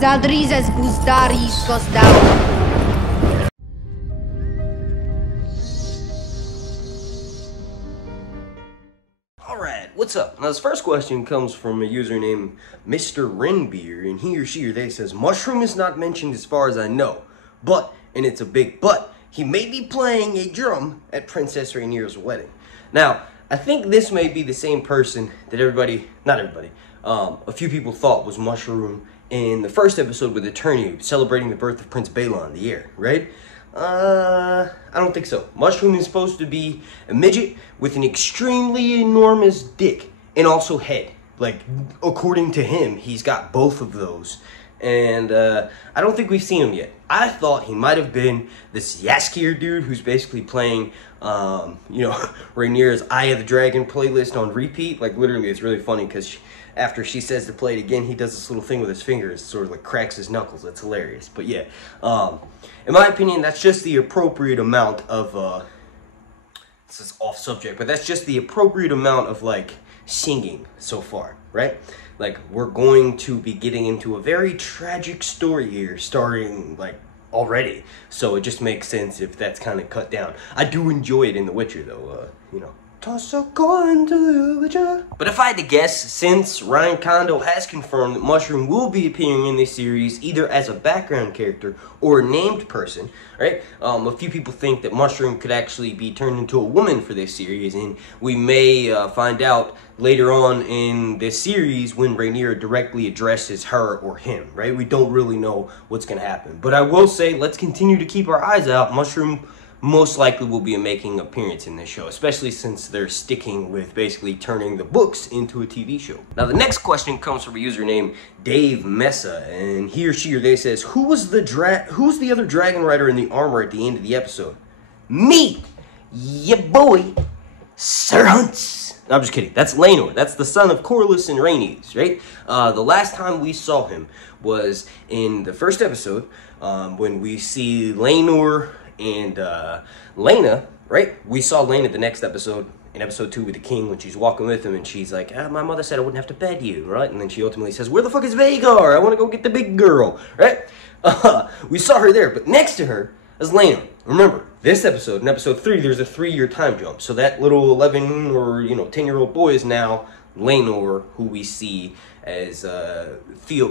Zadrizes buzdaris gozdau. Alright, what's up? Now this first question comes from a user named Mr. Renbeer, and he or she or they says, Mushroom is not mentioned as far as I know, but, and it's a big but, he may be playing a drum at Princess Rhaenyra's wedding. Now, I think this may be the same person that a few people thought was Mushroom in the first episode with the tourney celebrating the birth of Prince Balon, the heir, right? I don't think so. Mushroom is supposed to be a midget with an extremely enormous dick and also head. Like, according to him, he's got both of those. And I don't think we've seen him yet. I thought he might have been this Yaskier dude who's basically playing, Rhaenyra's Eye of the Dragon playlist on repeat. Like, literally, it's really funny because after she says to play it again, he does this little thing with his fingers, sort of like cracks his knuckles. It's hilarious. But yeah, in my opinion, that's just the appropriate amount of, this is off subject, but that's just the appropriate amount of, like, singing so far, right? Like, we're going to be getting into a very tragic story here, starting, like, already. So it just makes sense if that's kind of cut down. I do enjoy it in The Witcher, though, Toss a coin to the Witcher. But if I had to guess, since Ryan Condal has confirmed that Mushroom will be appearing in this series either as a background character or a named person, right? A few people think that Mushroom could actually be turned into a woman for this series, and we may find out later on in this series when Rhaenyra directly addresses her or him, right? We don't really know what's going to happen. But I will say, let's continue to keep our eyes out. Mushroom most likely will be making an appearance in this show, especially since they're sticking with basically turning the books into a TV show. Now, the next question comes from a user named Dave Mesa, and he or she or they says, who's the other dragon rider in the armor at the end of the episode? Me, ya boy, Sir Hunts. No, I'm just kidding. That's Laenor. That's the son of Corlys and Rhaenys, right? The last time we saw him was in the first episode, when we see Laenor and Laena, right? We saw Laena the next episode, in episode 2 with the king, when she's walking with him, and she's like, my mother said I wouldn't have to bed you, right? And then she ultimately says, where the fuck is Vhagar? I want to go get the big girl, right? We saw her there, but next to her is Laena. Remember, this episode, in episode 3, there's a 3-year time jump. So that little 11 or, 10-year-old boy is now Laenor, who we see as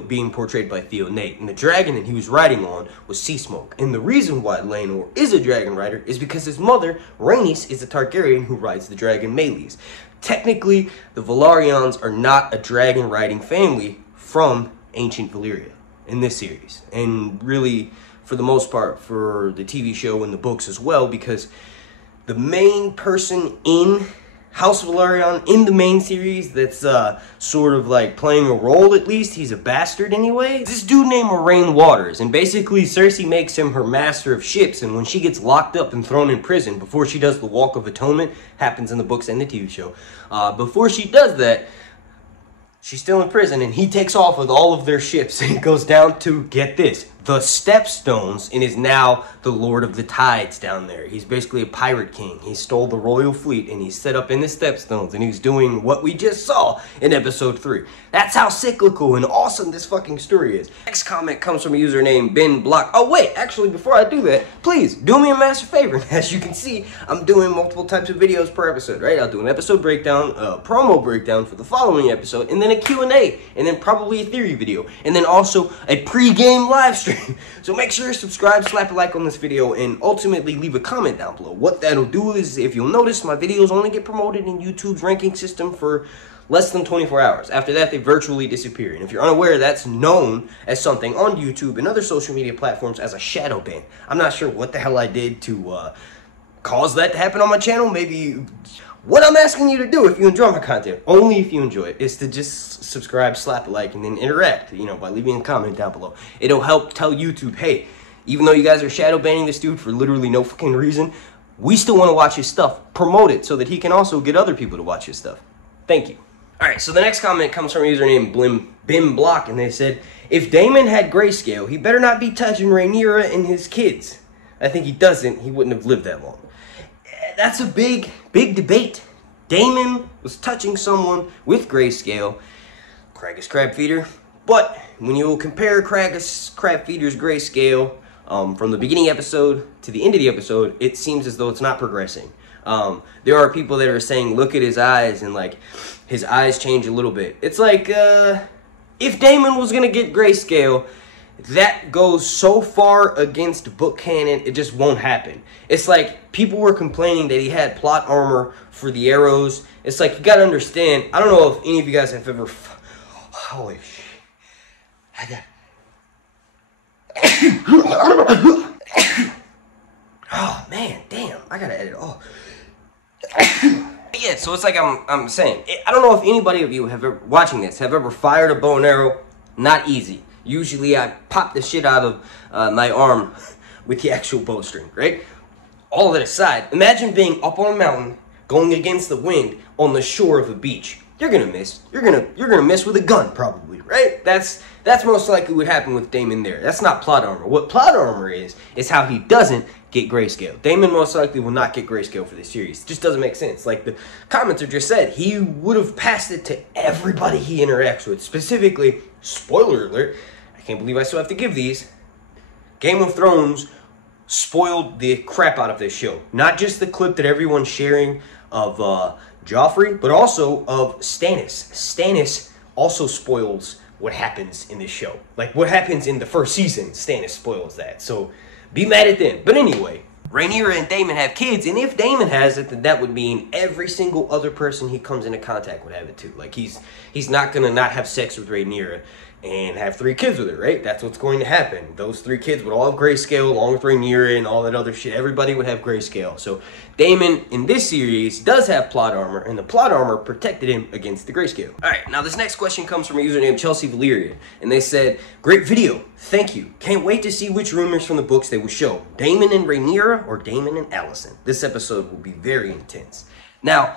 being portrayed by Theo Nate. And the dragon that he was riding on was Sea Smoke. And the reason why Laenor is a dragon rider is because his mother, Rhaenys, is a Targaryen who rides the dragon Meleys. Technically, the Velaryons are not a dragon riding family from ancient Valyria in this series. And really, for the most part, for the TV show and the books as well, because the main person in House Velaryon in the main series that's sort of like playing a role, at least he's a bastard anyway, this dude named Moraine Waters, and basically Cersei makes him her master of ships, and when she gets locked up and thrown in prison before she does the Walk of Atonement, happens in the books and the TV show, before she does that, she's still in prison, and he takes off with all of their ships and goes down to, get this, the Stepstones, and is now the Lord of the Tides down there. He's basically a pirate king. He stole the royal fleet, and he's set up in the Stepstones, and he's doing what we just saw in episode 3. That's how cyclical and awesome this fucking story is. Next comment comes from a user named Ben Block. Oh wait, actually before I do that, please do me a massive favor. As you can see, I'm doing multiple types of videos per episode, right? I'll do an episode breakdown, a promo breakdown for the following episode, and then a Q&A, and then probably a theory video, and then also a pre-game live stream. So make sure to subscribe, slap a like on this video, and ultimately leave a comment down below. What that'll do is, if you'll notice, my videos only get promoted in YouTube's ranking system for less than 24 hours. After that, they virtually disappear. And if you're unaware, that's known as something on YouTube and other social media platforms as a shadow ban. I'm not sure what the hell I did to cause that to happen on my channel. Maybe what I'm asking you to do, if you enjoy my content, only if you enjoy it, is to just subscribe, slap a like, and then interact, by leaving a comment down below. It'll help tell YouTube, hey, even though you guys are shadow banning this dude for literally no fucking reason, we still want to watch his stuff. Promote it so that he can also get other people to watch his stuff. Thank you. Alright, so the next comment comes from a user named Bim Block, and they said, if Daemon had Greyscale, he better not be touching Rhaenyra and his kids. I think he doesn't, he wouldn't have lived that long. That's a big debate. Daemon was touching someone with Greyscale. Crag is crab feeder. But when you compare Crab Feeder's Greyscale from the beginning episode to the end of the episode, it seems as though it's not progressing. There are people that are saying, look at his eyes, and like his eyes change a little bit. It's like if Daemon was gonna get Greyscale, that goes so far against book canon, it just won't happen. It's like people were complaining that he had plot armor for the arrows. It's like, you gotta understand, I don't know if any of you guys have ever... Holy shit. Oh, man, damn. I gotta edit all. Yeah, so it's like I'm saying, I don't know if anybody of you have ever, watching this, have ever fired a bow and arrow. Not easy. Usually I pop the shit out of my arm with the actual bowstring, right? All that aside, imagine being up on a mountain, going against the wind on the shore of a beach. You're gonna miss. You're gonna miss with a gun, probably, right? That's most likely what happened with Daemon there. That's not plot armor. What plot armor is how he doesn't get Greyscale. Daemon most likely will not get Greyscale for this series. It just doesn't make sense. Like the commenter just said, he would have passed it to everybody he interacts with. Specifically, spoiler alert, I can't believe I still have to give these. Game of Thrones spoiled the crap out of this show. Not just the clip that everyone's sharing of Joffrey, but also of Stannis. Stannis also spoils what happens in this show. Like what happens in the first season, Stannis spoils that. So be mad at them. But anyway, Rhaenyra and Daemon have kids, and if Daemon has it, then that would mean every single other person he comes into contact would have it too. Like he's not gonna not have sex with Rhaenyra and have 3 kids with her, right? That's what's going to happen. Those 3 kids would all have Greyscale along with Rhaenyra and all that other shit. Everybody would have Greyscale. So Daemon in this series does have plot armor, and the plot armor protected him against the Greyscale. Alright, now this next question comes from a user named Chelsea Valeria, and they said, great video, thank you. Can't wait to see which rumors from the books they will show. Daemon and Rhaenyra or Daemon and Alicent. This episode will be very intense. Now,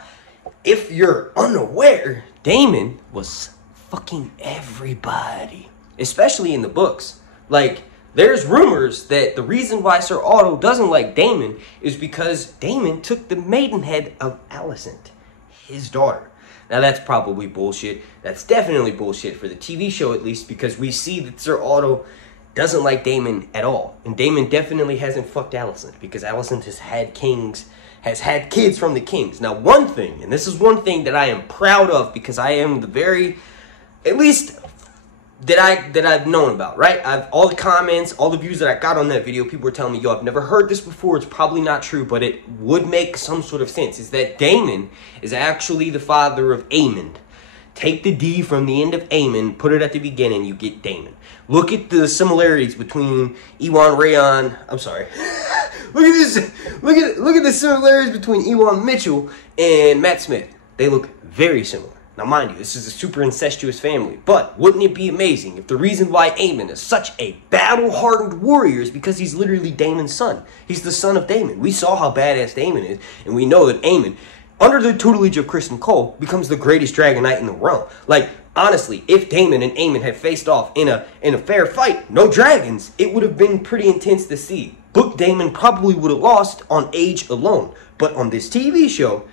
if you're unaware, Daemon was fucking everybody, especially in the books. Like, there's rumors that the reason why Sir Otto doesn't like Daemon is because Daemon took the maidenhead of Alicent, his daughter. Now that's probably bullshit. That's definitely bullshit for the TV show, at least, because we see that Sir Otto doesn't like Daemon at all, and Daemon definitely hasn't fucked Alicent because Alicent has had kids from the kings. Now one thing, and this is one thing that I am proud of because I am the very, at least that I've known about, right? All the comments, all the views that I got on that video, people were telling me, yo, I've never heard this before, it's probably not true, but it would make some sort of sense, is that Daemon is actually the father of Aemond. Take the D from the end of Aemon, put it at the beginning, you get Daemon. Look at the similarities between I'm sorry. Look at this. Look at the similarities between Ewan Mitchell and Matt Smith. They look very similar. Now, mind you, this is a super incestuous family, but wouldn't it be amazing if the reason why Aemon is such a battle-hardened warrior is because he's literally Daemon's son. He's the son of Daemon. We saw how badass Daemon is, and we know that Aemon, under the tutelage of Kristen Cole, becomes the greatest dragon knight in the realm. Like, honestly, if Daemon and Aemon had faced off in a fair fight, no dragons, it would have been pretty intense to see. Book Daemon probably would have lost on age alone, but on this TV show,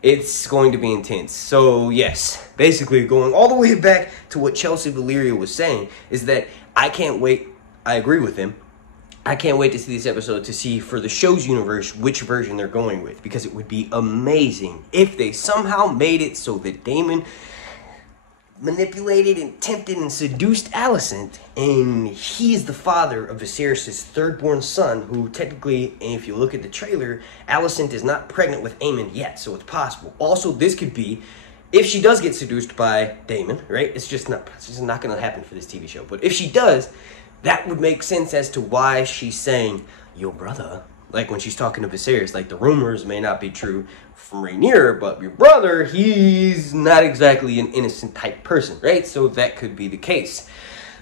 it's going to be intense. So yes, basically going all the way back to what Chelsea Valeria was saying is that I can't wait. I agree with him. I can't wait to see this episode to see for the show's universe which version they're going with, because it would be amazing if they somehow made it so that Daemon manipulated and tempted and seduced Alicent, and he is the father of Viserys' third-born son, who technically, if you look at the trailer, Alicent is not pregnant with Aemon yet, so it's possible. Also, this could be, if she does get seduced by Daemon, right? It's just not going to happen for this TV show. But if she does, that would make sense as to why she's saying, your brother, like when she's talking to Viserys, like the rumors may not be true from Rhaenyra, but your brother, he's not exactly an innocent type person, right? So that could be the case.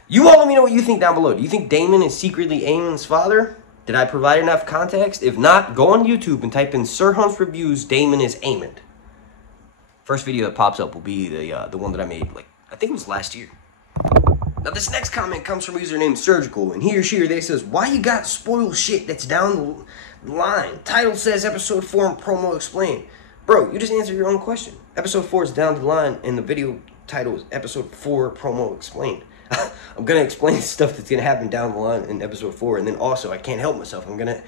You all let me know what you think down below. Do you think Daemon is secretly Aemon's father? Did I provide enough context? If not, go on YouTube and type in Sir Hunt's Reviews, Daemon is Aemon. First video that pops up will be the one that I made, like, I think it was last year. Now this next comment comes from a user named Surgical, and he or she or they says, why you got spoiled shit that's down the line? Title says episode 4 and promo explained. Bro, you just answered your own question. Episode 4 is down the line, and the video title is episode 4 promo explained. I'm gonna explain stuff that's gonna happen down the line in episode 4, and then also I can't help myself. I'm gonna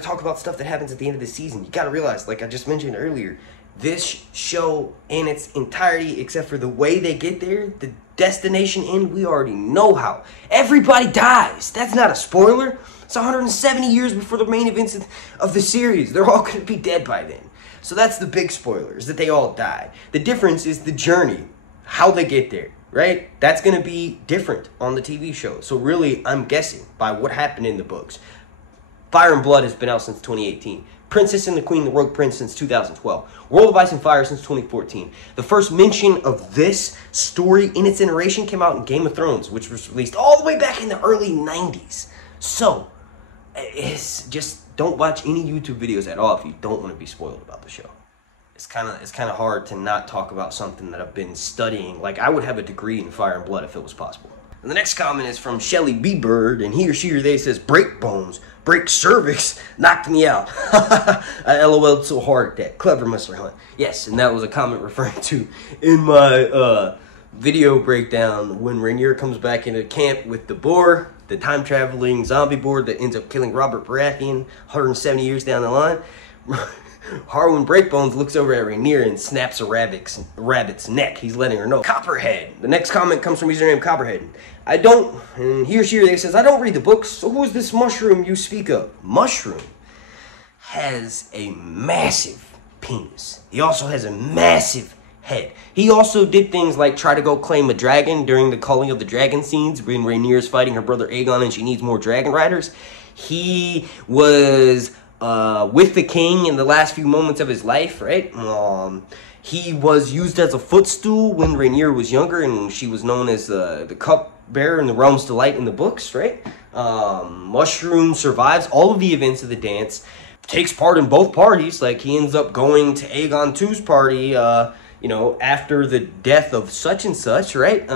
talk about stuff that happens at the end of the season. You gotta realize, like I just mentioned earlier, this show in its entirety, except for the way they get there, the destination end, we already know how. Everybody dies. That's not a spoiler. It's 170 years before the main events of the series. They're all gonna be dead by then. So that's the big spoiler, is that they all die. The difference is the journey, how they get there, right? That's gonna be different on the TV show. So really, I'm guessing by what happened in the books. Fire and Blood has been out since 2018. Princess and the Queen, the Rogue Prince since 2012. World of Ice and Fire since 2014. The first mention of this story in its iteration came out in Game of Thrones, which was released all the way back in the early 90s. So, it's just don't watch any YouTube videos at all if you don't want to be spoiled about the show. It's kind of hard to not talk about something that I've been studying. Like, I would have a degree in Fire and Blood if it was possible. And the next comment is from Shelly B. Bird, and he or she or they says, break bones, break cervix, knocked me out. I LOL'd so hard at that. Clever, Mr. Hunt. Yes, and that was a comment referring to in my video breakdown when Rhaenyra comes back into camp with the boar, the time-traveling zombie boar that ends up killing Robert Baratheon 170 years down the line. Harwin Breakbones looks over at Rhaenyra and snaps a rabbit's neck. He's letting her know. Copperhead. The next comment comes from username Copperhead. And he or she or they says, I don't read the books, so who is this mushroom you speak of? Mushroom has a massive penis. He also has a massive head. He also did things like try to go claim a dragon during the Calling of the Dragon scenes when Rhaenyra's fighting her brother Aegon and she needs more dragon riders. He was with the king in the last few moments of his life, right? He was used as a footstool when Rhaenyra was younger, and she was known as the cupbearer in the Realm's Delight in the books, right? Mushroom survives all of the events of the dance, takes part in both parties. Like, he ends up going to Aegon II's party, you know, after the death of such and such, right?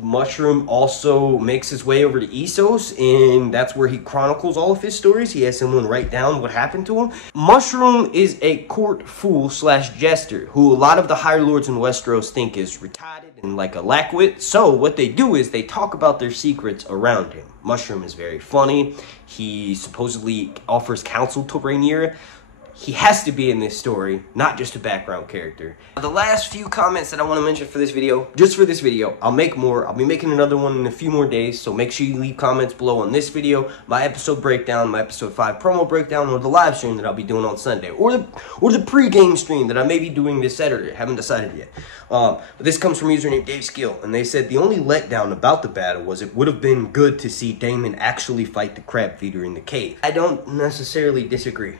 Mushroom also makes his way over to Essos, and that's where he chronicles all of his stories. He has someone write down what happened to him. Mushroom is a court fool slash jester who a lot of the higher lords in Westeros think is retarded and like a lackwit. So what they do is they talk about their secrets around him. Mushroom is very funny. He supposedly offers counsel to Rhaenyra. He has to be in this story, not just a background character. The last few comments that I want to mention for this video, just for this video, I'll make more. I'll be making another one in a few more days, so make sure you leave comments below on this video, my episode breakdown, my episode 5 promo breakdown, or the live stream that I'll be doing on Sunday, or the pre-game stream that I may be doing this Saturday. I haven't decided yet. But this comes from username Dave Skill, and they said the only letdown about the battle was it would have been good to see Daemon actually fight the crab feeder in the cave. I don't necessarily disagree.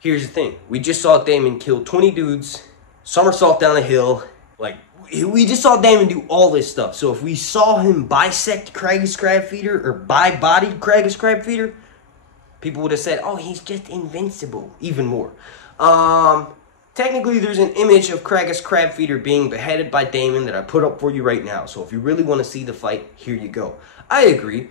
Here's the thing. We just saw Daemon kill 20 dudes, somersault down a hill. Like, we just saw Daemon do all this stuff. So if we saw him bisect Kragus Crab Feeder or bi-bodied Kragus Crab Feeder, people would have said, oh, he's just invincible. Even more. Technically, there's an image of Kragus Crab Feeder being beheaded by Daemon that I put up for you right now. So if you really want to see the fight, here you go. I agree.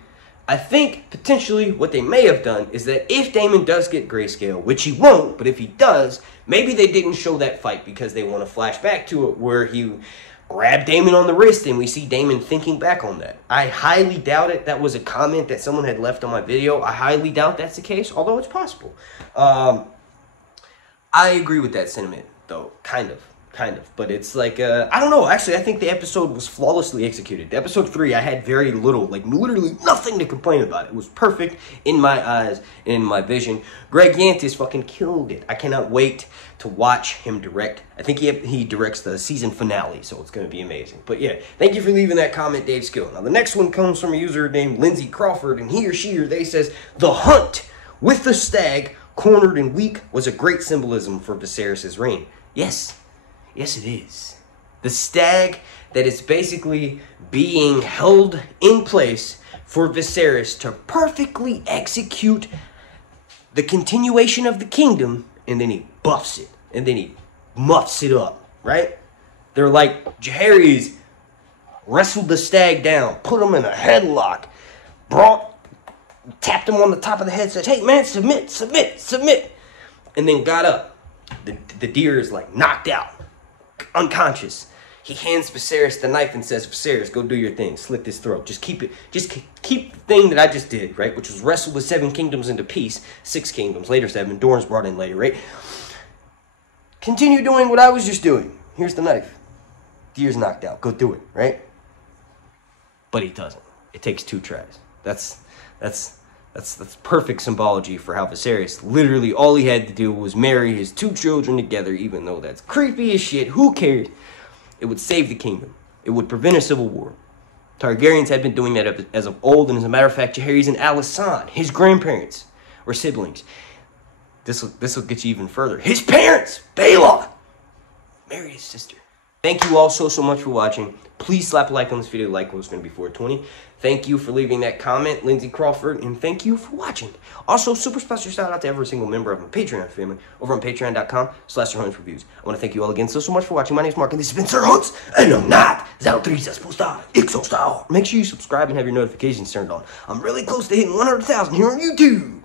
I think, potentially, what they may have done is that if Daemon does get Greyscale, which he won't, but if he does, maybe they didn't show that fight because they want to flash back to it where he grabbed Daemon on the wrist and we see Daemon thinking back on that. I highly doubt it. That was a comment that someone had left on my video. I highly doubt that's the case, although it's possible. I agree with that sentiment, though, kind of. But it's like, I don't know. Actually, I think the episode was flawlessly executed. The episode 3, I had very little, like literally nothing to complain about. It was perfect in my eyes, in my vision. Greg Yantis fucking killed it. I cannot wait to watch him direct. I think he directs the season finale, so it's going to be amazing. But yeah, thank you for leaving that comment, Dave Skill. Now, the next one comes from a user named Lindsay Crawford, and he or she or they says, the hunt with the stag, cornered and weak, was a great symbolism for Viserys' reign. Yes. Yes, it is. The stag that is basically being held in place for Viserys to perfectly execute the continuation of the kingdom, and then he buffs it, and then he muffs it up, right? They're like, Jaehaerys wrestled the stag down, put him in a headlock, tapped him on the top of the head, said, hey man, submit, submit, submit, and then got up. The deer is like knocked out, unconscious. He hands Viserys the knife and says, Viserys, go do your thing. Slit this throat. Just keep it. Just keep the thing that I just did, right? Which was wrestle the 7 kingdoms into peace. 6 kingdoms, later 7. Dorne's brought in later, right? Continue doing what I was just doing. Here's the knife. Deer's knocked out. Go do it, right? But he doesn't. It takes 2 tries. That's perfect symbology for how Viserys, literally all he had to do was marry his 2 children together, even though that's creepy as shit. Who cares? It would save the kingdom. It would prevent a civil war. Targaryens had been doing that as of old, and as a matter of fact, Jaehaerys and Alicent, his grandparents, were siblings. This will get you even further. His parents, Baelon, married his sister. Thank you all so much for watching. Please slap a like on this video. Like was going to be 420. Thank you for leaving that comment, Lindsay Crawford, and thank you for watching. Also, super special shout out to every single member of my Patreon family over on patreon.com/SirHuntsReviews. I want to thank you all again so much for watching. My name is Mark, and this has been Sir Hunts, and I'm not Zaltrizas. Make sure you subscribe and have your notifications turned on. I'm really close to hitting 100,000 here on YouTube.